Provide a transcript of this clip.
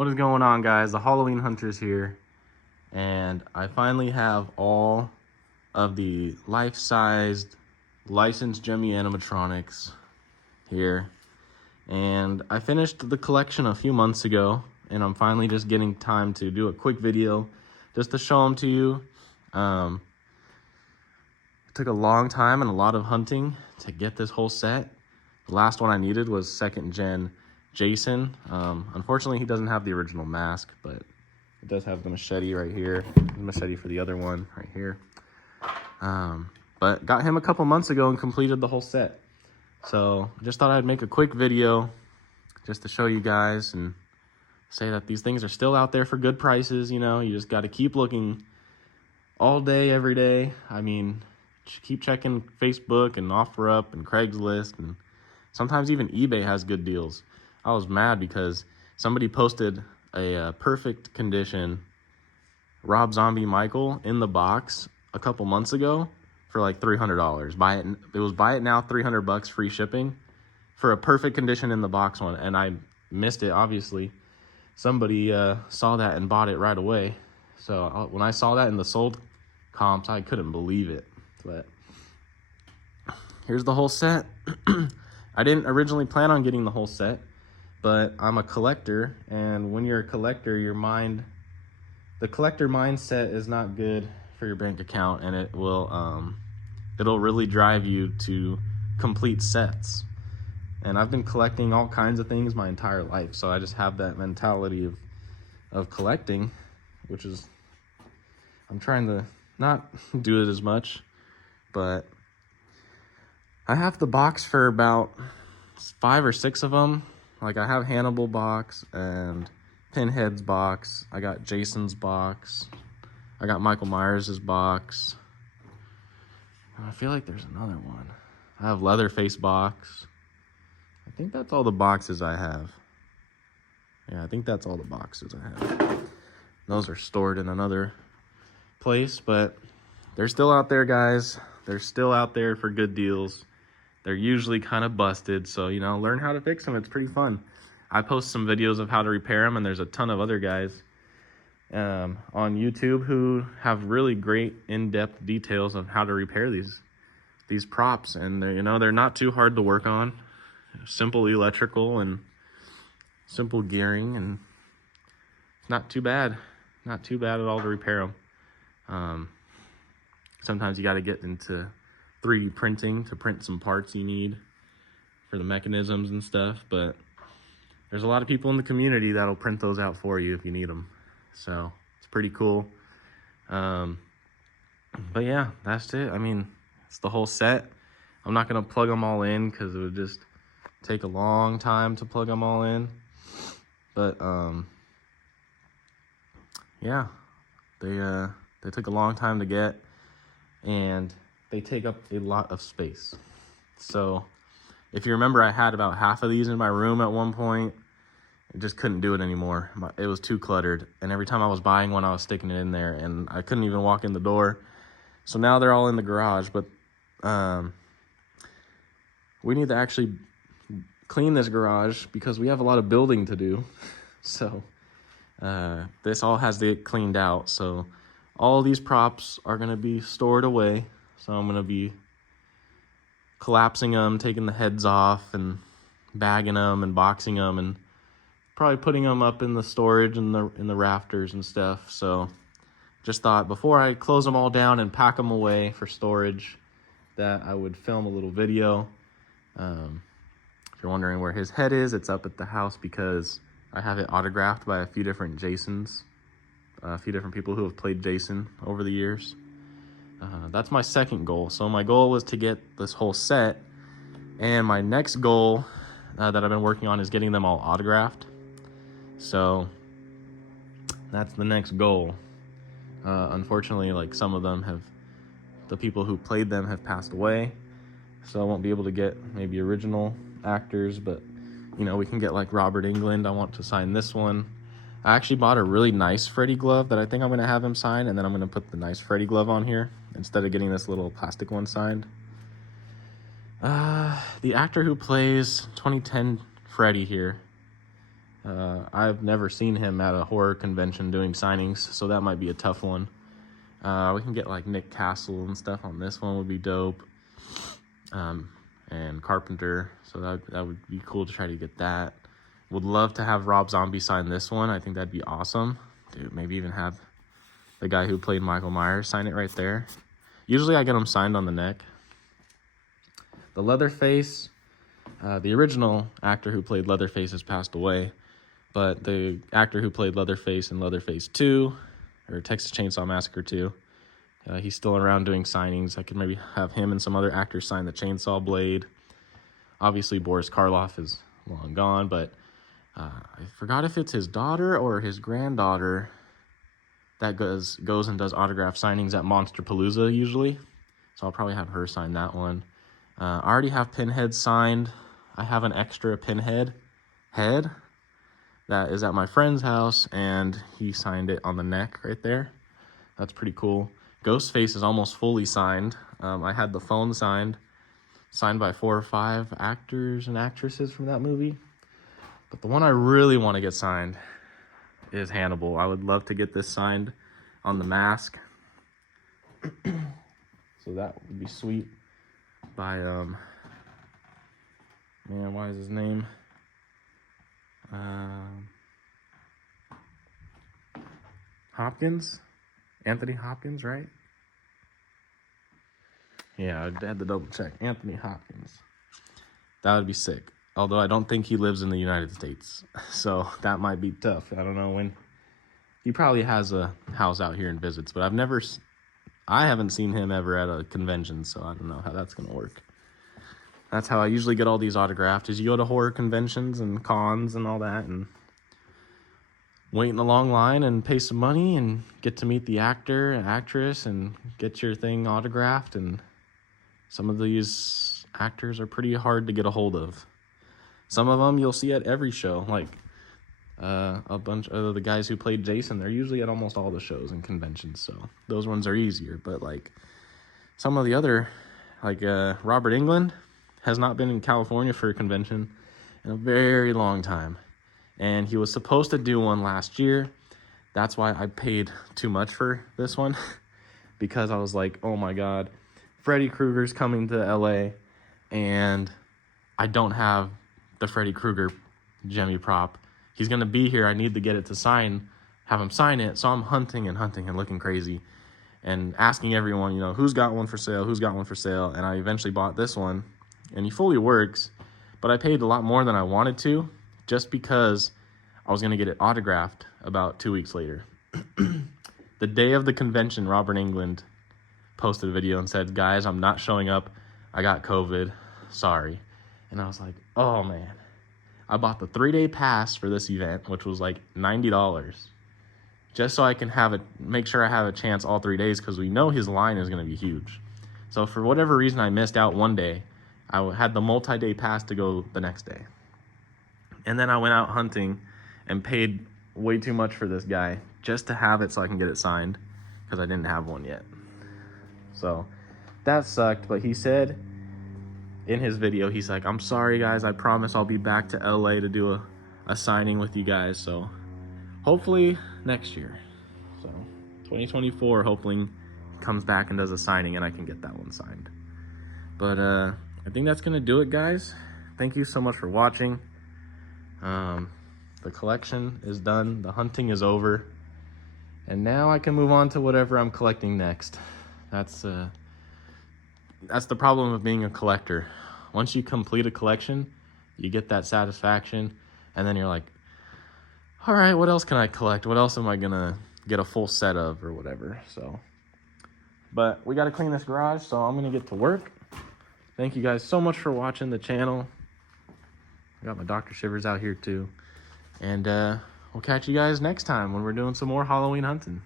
What is going on, guys? The Halloween Hunter's here, and I finally have all of the life-sized licensed Gemmy animatronics here. And I finished the collection a few months ago, and I'm finally just getting time to do a quick video just to show them to you. It took a long time and a lot of hunting to get this whole set. The last one I needed was 2nd gen Jason. Unfortunately, he doesn't have the original mask, but it does have the machete right here. The machete for the other one right here. But got him a couple months ago and completed the whole set. So just thought I'd make a quick video just to show you guys and say that these things are still out there for good prices. You know, you just got to keep looking all day, every day. I mean, keep checking Facebook and OfferUp and Craigslist, and sometimes even eBay has good deals. I was mad because somebody posted a perfect condition Rob Zombie Michael in the box a couple months ago for like $300. It was buy it now, $300 free shipping for a perfect condition in the box one, and I missed it. Obviously, somebody saw that and bought it right away. So when I saw that in the sold comps, I couldn't believe it. But here's the whole set. I didn't originally plan on getting the whole set, but I'm a collector, and when you're a collector, the collector mindset is not good for your bank account, and it will it'll really drive you to complete sets. And I've been collecting all kinds of things my entire life, so I just have that mentality of collecting, which is, I'm trying to not do it as much, but I have the box for about 5 or 6 of them. Like, I have Hannibal box and Pinhead's box. I got Jason's box. I got Michael Myers' box. And I feel like there's another one. I have Leatherface box. I think that's all the boxes I have. Yeah, I think that's all the boxes I have. Those are stored in another place, but they're still out there, guys. They're still out there for good deals. They're usually kind of busted, so, you know, learn how to fix them. It's pretty fun. I post some videos of how to repair them, and there's a ton of other guys on YouTube who have really great in-depth details of how to repair these props, and they're, you know, they're not too hard to work on. Simple electrical and simple gearing, and it's not too bad. Not too bad at all to repair them. Sometimes you got to get into 3D printing to print some parts you need for the mechanisms and stuff, but there's a lot of people in the community that'll print those out for you if you need them. So it's pretty cool. But yeah, that's it. I mean, it's the whole set. I'm not gonna plug them all in because it would just take a long time to plug them all in. But yeah, they took a long time to get, and they take up a lot of space. So if you remember, I had about half of these in my room at one point. I just couldn't do it anymore. It was too cluttered. And every time I was buying one, I was sticking it in there, and I couldn't even walk in the door. So now they're all in the garage, but we need to actually clean this garage because we have a lot of building to do. So this all has to get cleaned out. So all these props are gonna be stored away. So I'm gonna be collapsing them, taking the heads off, and bagging them and boxing them, and probably putting them up in the storage in the rafters and stuff. So just thought before I close them all down and pack them away for storage, that I would film a little video. If you're wondering where his head is, it's up at the house because I have it autographed by a few different Jasons, a few different people who have played Jason over the years. That's my second goal. So my goal was to get this whole set, and my next goal that I've been working on is getting them all autographed. So that's the next goal. Unfortunately, like, some of them the people who played them have passed away, so I won't be able to get maybe original actors, but, you know, we can get like Robert Englund. I want to sign this one. I actually bought a really nice Freddy glove that I think I'm going to have him sign, and then I'm going to put the nice Freddy glove on here instead of getting this little plastic one signed. The actor who plays 2010 Freddy here, I've never seen him at a horror convention doing signings, so that might be a tough one. We can get like Nick Castle and stuff on this one would be dope. And Carpenter, so that would be cool to try to get that. Would love to have Rob Zombie sign this one. I think that'd be awesome. Dude, maybe even have the guy who played Michael Myers sign it right there. Usually I get them signed on the neck. The Leatherface, the original actor who played Leatherface has passed away, but the actor who played Leatherface in Leatherface 2, or Texas Chainsaw Massacre 2, he's still around doing signings. I could maybe have him and some other actors sign the chainsaw blade. Obviously, Boris Karloff is long gone, but I forgot if it's his daughter or his granddaughter that goes and does autograph signings at Monsterpalooza usually. So I'll probably have her sign that one. I already have Pinhead signed. I have an extra Pinhead head that is at my friend's house, and he signed it on the neck right there. That's pretty cool. Ghostface is almost fully signed. I had the phone signed by 4 or 5 actors and actresses from that movie. But the one I really want to get signed is Hannibal. I would love to get this signed on the mask. So that would be sweet. By, man, why is his name? Hopkins? Anthony Hopkins, right? Yeah, I had to double check. Anthony Hopkins. That would be sick. Although I don't think he lives in the United States. So that might be tough. I don't know when. He probably has a house out here and visits, but I haven't seen him ever at a convention, so I don't know how that's going to work. That's how I usually get all these autographed, is you go to horror conventions and cons and all that, and wait in a long line and pay some money and get to meet the actor and actress and get your thing autographed. And some of these actors are pretty hard to get a hold of. Some of them you'll see at every show, like a bunch of the guys who played Jason. They're usually at almost all the shows and conventions, so those ones are easier. But like some of the other, like Robert Englund has not been in California for a convention in a very long time. And he was supposed to do one last year. That's why I paid too much for this one. Because I was like, oh my God, Freddy Krueger's coming to LA. And I don't have the Freddy Krueger Gemmy prop. He's going to be here. I need to get it to sign, have him sign it. So I'm hunting and looking crazy. And asking everyone, you know, who's got one for sale? Who's got one for sale? And I eventually bought this one. And he fully works. But I paid a lot more than I wanted to, just because I was going to get it autographed about 2 weeks later. The day of the convention, Robert Englund posted a video and said, guys, I'm not showing up. I got COVID. Sorry. And I was like, oh, man. I bought the 3-day pass for this event, which was like $90, just so I can make sure I have a chance all 3 days, because we know his line is going to be huge. So for whatever reason, I missed out one day. I had the multi-day pass to go the next day. And then I went out hunting and paid way too much for this guy just to have it so I can get it signed, because I didn't have one yet. So that sucked. But he said in his video, he's like, I'm sorry, guys. I promise I'll be back to LA to do a signing with you guys. So hopefully next year. So 2024, hopefully he comes back and does a signing and I can get that one signed. But I think that's going to do it, guys. Thank you so much for watching. The collection is done. The hunting is over. And now I can move on to whatever I'm collecting next. That's the problem of being a collector. Once you complete a collection, you get that satisfaction. And then you're like, all right, what else can I collect? What else am I going to get a full set of or whatever? So, but we got to clean this garage, so I'm going to get to work. Thank you guys so much for watching the channel. I got my Dr. Shivers out here too. And we'll catch you guys next time when we're doing some more Halloween hunting.